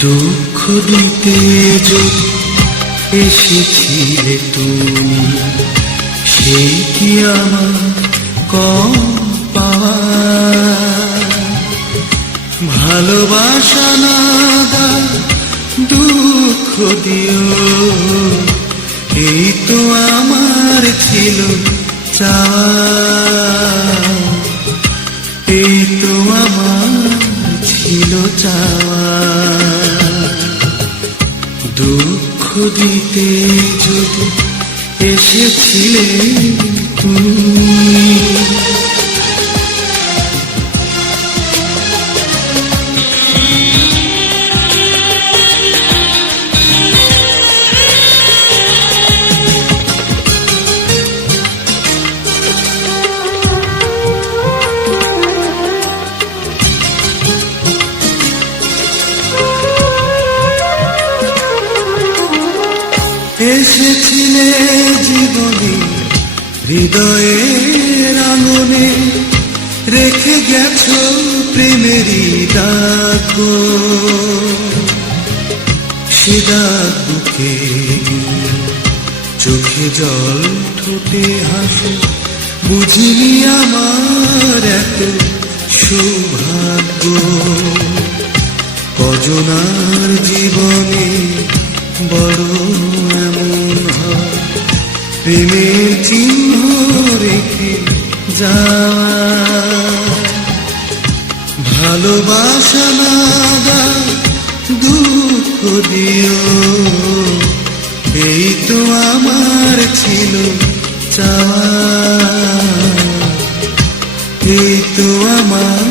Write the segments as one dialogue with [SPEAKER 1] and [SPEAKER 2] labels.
[SPEAKER 1] দুঃখ দিতে এসেছিলে তুমি, সেই কি আমার কম ভালোবাসা না দুঃখ দিও। এই তো আমার ছিল চাওয়া। এই তো আমার ছিল চাওয়া। দুঃখ দিতে যদি এসেছিলে তুমি। এসেছিলে জীবনে, হৃদয়ের আঙনে রেখে গেছ প্রেমেরই ডাক সে ডাক চোখে জল ঠোঁটে হাসে, বুঝিনি আমার এত সৌভাগ্য। কজনার জীবনে বড় প্রেমের চিহ্ন রেখে যাওয়া। ভালোবাসা না দুঃখ দিও। এই তো আমার ছিল চাওয়া। এই তো আমার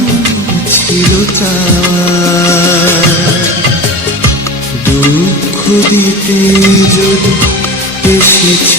[SPEAKER 1] ছিল চাওয়া। দুঃখ দিতে যদি এসেছিলে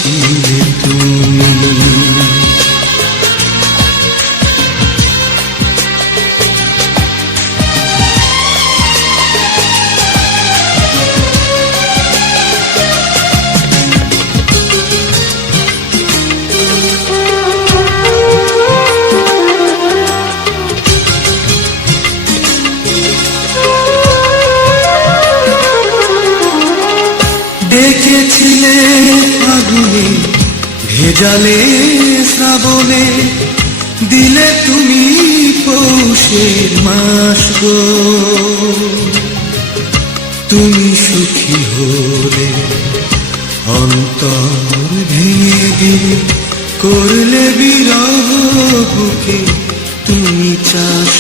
[SPEAKER 1] ডেকেছিলে ফাগুনে ভেজালে শ্রাবণে, দিলে তুমি পৌষের মাস তুমি সুখী হলে অন্তর ভেঙে দিলে, করলে বিরহ বুকে তুমি চাষ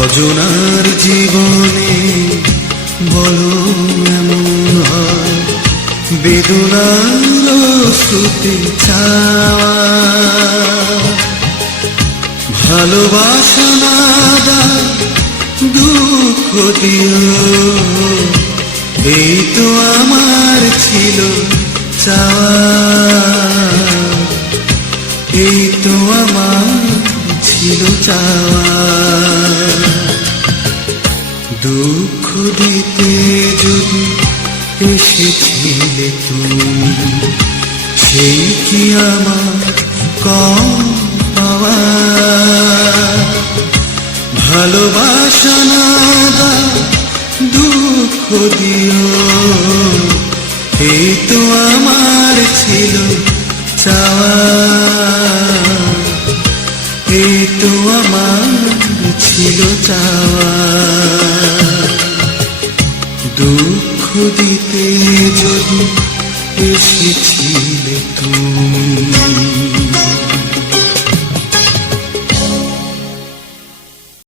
[SPEAKER 1] অজনার জীবনে বলো বেদনার শ্রুতি চাওয়া ভালোবাসা না দা দুঃখ দিও। এই তো আমার ছিল চাওয়া। এই তো আমার ছিল চাওয়া। দুঃখ দিতে যদি এসেছিলে তুমি। সেই কি আমার কম পাওয়া? ভালোবাসা না দুঃখ দিও। এই তো আমার ছিল চাওয়া। এই তো আমার ছিল চাওয়া। দুঃখ দিতে যদি এসেছিলে তুমি।